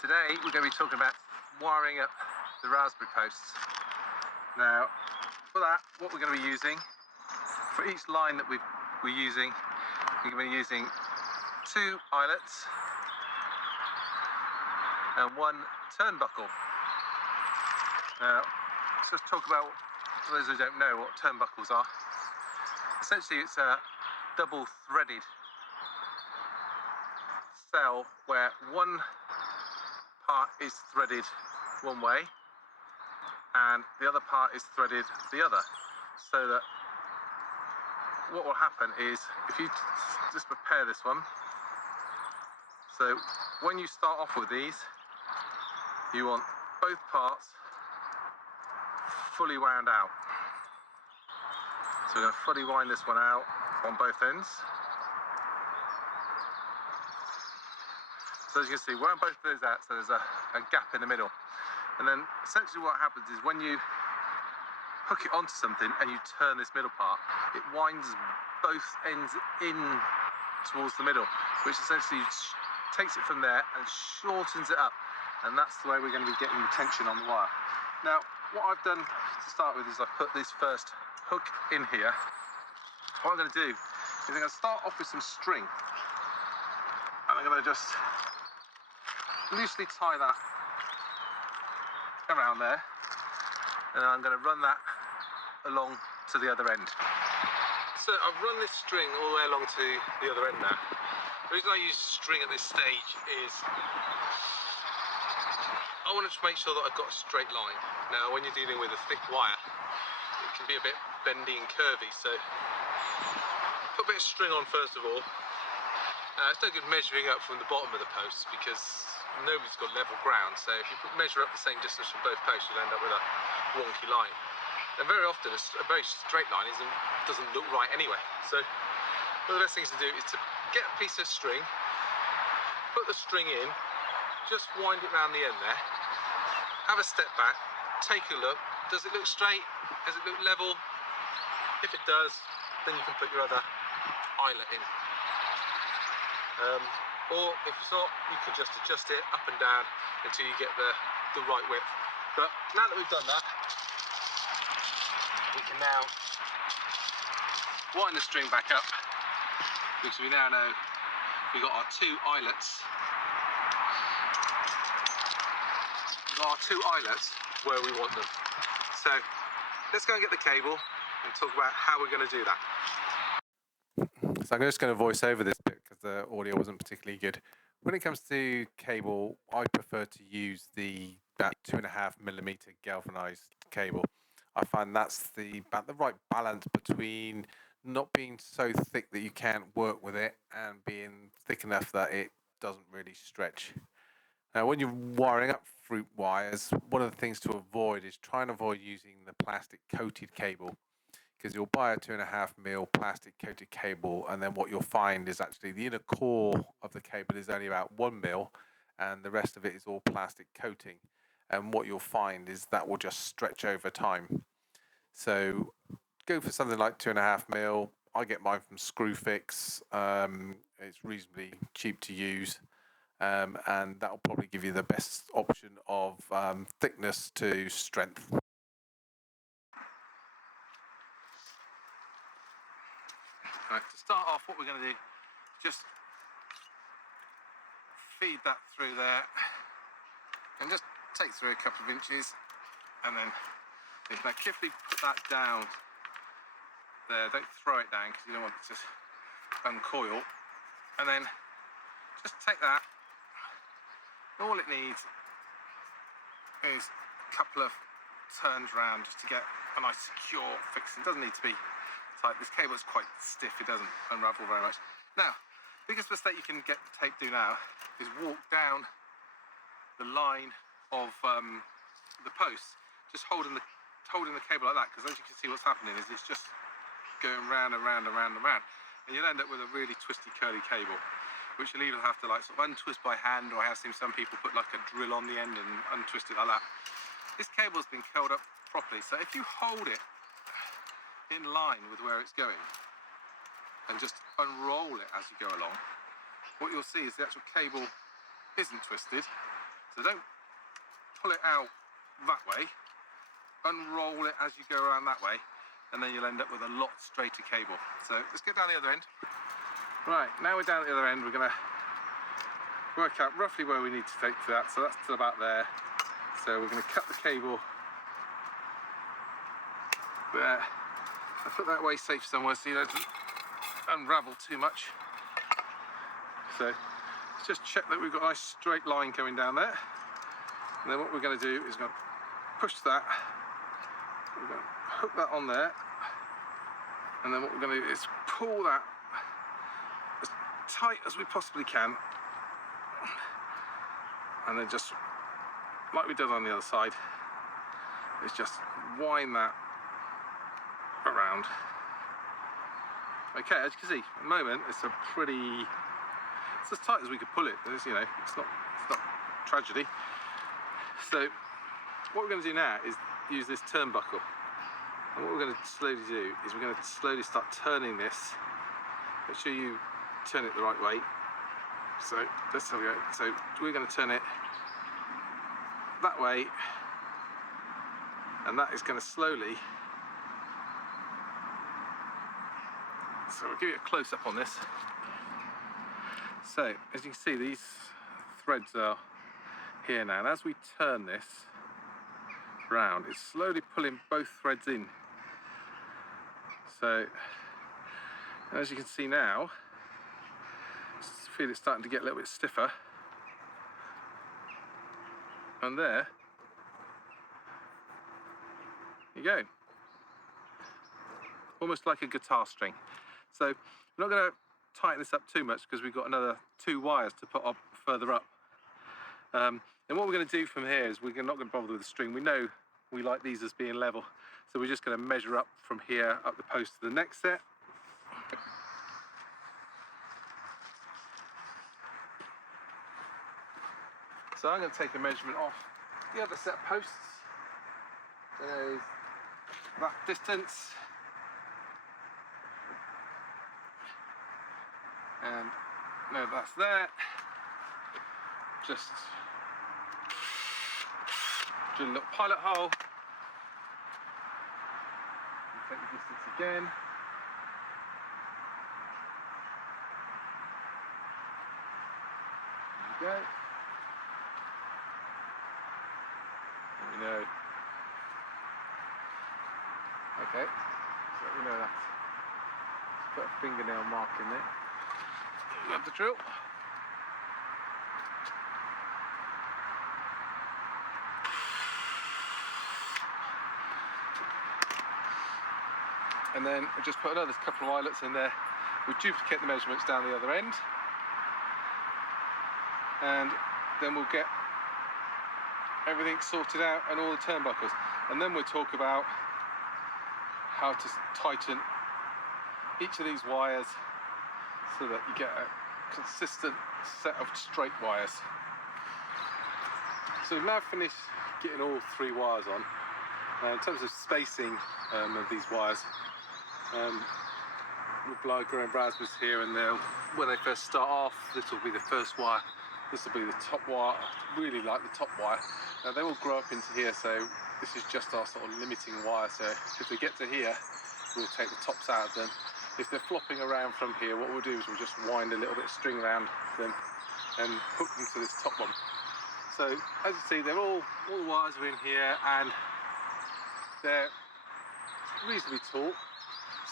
Today we're going to be talking about wiring up the raspberry posts. Now for that, what we're going to be using, for each line that we're using, we're going to be using 2 eyelets and 1 turnbuckle. Now let's just talk about, for those who don't know what turnbuckles are. Essentially it's a double threaded cell where one part is threaded one way and the other part is threaded the other, so that what will happen is, if you just prepare this one, so when you start off with these, you want both parts fully wound out. So we're going to fully wind this one out on both ends. So as you can see, wound both of those out, so there's a gap in the middle. And then essentially what happens is, when you hook it onto something and you turn this middle part, it winds both ends in towards the middle, which essentially takes it from there and shortens it up. And that's the way we're going to be getting the tension on the wire. Now, what I've done to start with is I've put this first hook in here. What I'm going to do is I'm going to start off with some string, and I'm going to just loosely tie that around there, and I'm going to run that along to the other end. So I've run this string all the way along to the other end now. The reason I use string at this stage is I want to make sure that I've got a straight line. Now when you're dealing with a thick wire, it can be a bit bendy and curvy, so put a bit of string on first of all. It's no good measuring up from the bottom of the posts because nobody's got level ground, so if you measure up the same distance from both posts, you'll end up with a wonky line. And very often a very straight line doesn't look right anyway. So one of the best things to do is to get a piece of string, put the string in, just wind it round the end there, have a step back, take a look. Does it look straight? Does it look level? If it does, then you can put your other eyelet in. Or if it's not, you can just adjust it up and down until you get the right width. But now that we've done that, we can now wind the string back up, because we now know we've got our 2 eyelets. We've got our 2 eyelets where we want them. So let's go and get the cable and talk about how we're going to do that. So I'm just going to voice over this bit because the audio wasn't particularly good. When it comes to cable, I prefer to use the about 2.5mm galvanized cable. I find that's about the right balance between not being so thick that you can't work with it and being thick enough that it doesn't really stretch. Now, when you're wiring up fruit wires, one of the things to avoid is try and avoid using the plastic coated cable, because you'll buy a 2.5mm plastic coated cable, and then what you'll find is actually the inner core of the cable is only about 1mm and the rest of it is all plastic coating. And what you'll find is that will just stretch over time. So go for something like 2.5mm. I get mine from Screwfix. It's reasonably cheap to use. And that will probably give you the best option of thickness to strength. Right, to start off, what we're going to do, just feed that through there and just take through a couple of inches, and then if I carefully put that down there, don't throw it down because you don't want it to uncoil, and then just take that. All it needs is a couple of turns round just to get a nice secure fix. It doesn't need to be tight. This cable is quite stiff, it doesn't unravel very much. Now, biggest mistake you can get the tape do now is walk down the line of the posts, just holding the cable like that, because as you can see, what's happening is it's just going round and round and round and round, and you'll end up with a really twisty, curly cable, which you'll either have to like sort of untwist by hand, or I have seen some people put like a drill on the end and untwist it like that. This cable's been curled up properly, so if you hold it in line with where it's going and just unroll it as you go along, what you'll see is the actual cable isn't twisted, So don't pull it out that way, unroll it as you go around that way, and then you'll end up with a lot straighter cable. So let's get down the other end. Right, now we're down at the other end, we're going to work out roughly where we need to take to that. So that's to about there. So we're going to cut the cable there. I put that away safe somewhere so you don't unravel too much. So let's just check that we've got a nice straight line coming down there. And then what we're going to do is going to push that. We're going to hook that on there. And then what we're going to do is pull that as tight as we possibly can. And then just, like we did on the other side, is just wind that around. Okay, as you can see, at the moment it's it's as tight as we could pull it. It's, you know, it's not tragedy. So what we're going to do now is use this turnbuckle, and what we're going to slowly do is we're going to slowly start turning this. Make sure you turn it the right way. So that's how we go. So we're going to turn it that way, and that is going to slowly. So we'll give you a close-up on this. So as you can see, these threads are here now, and as we turn this round, it's slowly pulling both threads in. So as you can see now, I feel it's starting to get a little bit stiffer. And there you go, almost like a guitar string. So we're not going to tighten this up too much because we've got another 2 wires to put up further up. And what we're going to do from here is we're not going to bother with the string. We know we like these as being level, so we're just going to measure up from here up the post to the next set. So I'm going to take a measurement off the other set of posts. There's that distance. And no, that's there. Just do a little pilot hole. And take the distance again. There we go. There we know. Okay, so we know that. Let's put a fingernail mark in there. You have the drill. And then we just put another couple of eyelets in there. We duplicate the measurements down the other end. And then we'll get everything sorted out and all the turnbuckles. And then we'll talk about how to tighten each of these wires so that you get a consistent set of straight wires. So we've now finished getting all 3 wires on. In terms of spacing of these wires, with blood growing raspberries here, and when they first start off, this will be the first wire, this will be the top wire. I really like the top wire. Now they will grow up into here, so this is just our sort of limiting wire. So if they get to here, we'll take the tops out of them. If they're flopping around from here, what we'll do is we'll just wind a little bit of string around them and hook them to this top one. So as you see, all the wires are in here, and they're reasonably taut.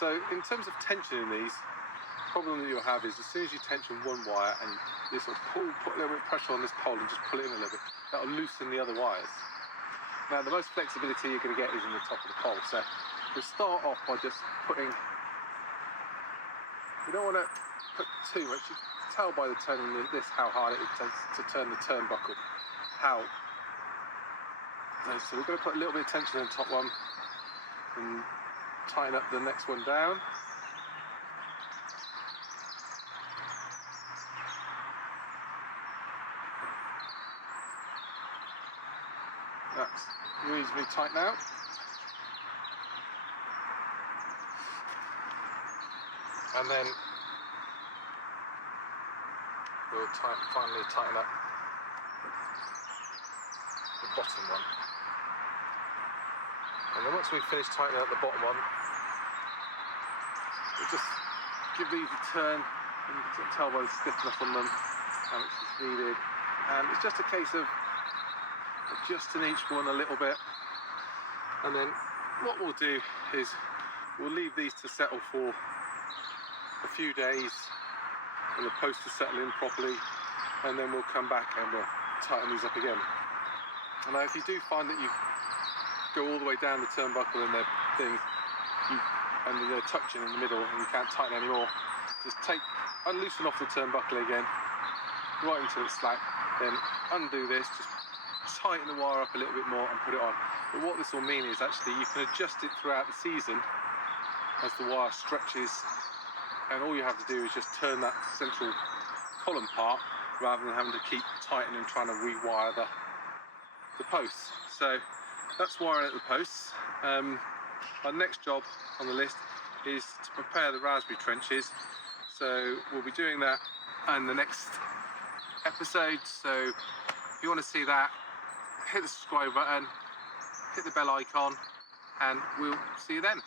So in terms of tensioning these, the problem that you'll have is as soon as you tension one wire and you sort of put a little bit of pressure on this pole and just pull it in a little bit, that'll loosen the other wires. Now the most flexibility you're going to get is in the top of the pole. So we'll start off by just putting. You don't want to put too much. You can tell by the turning this how hard it takes to turn the turnbuckle. How? So we're going to put a little bit of tension on the top one and tighten up the next one down. That's reasonably tight now. And then we'll finally tighten up bottom one. And then once we've finished tightening up the bottom one, we'll just give these a turn, and you can sort of tell by the stiffness on them how much is needed. And it's just a case of adjusting each one a little bit. And then what we'll do is we'll leave these to settle for a few days and the post to settle in properly, and then we'll come back and we'll tighten these up again. And now if you do find that you go all the way down the turnbuckle and the things and they're touching in the middle and you can't tighten anymore, just loosen off the turnbuckle again right until it's slack, then undo this, just tighten the wire up a little bit more and put it on. But what this will mean is actually you can adjust it throughout the season as the wire stretches, and all you have to do is just turn that central column part rather than having to keep tightening and trying to rewire the posts. So that's wiring at the posts. Our next job on the list is to prepare the raspberry trenches. So we'll be doing that in the next episode. So if you want to see that, hit the subscribe button, hit the bell icon, and we'll see you then.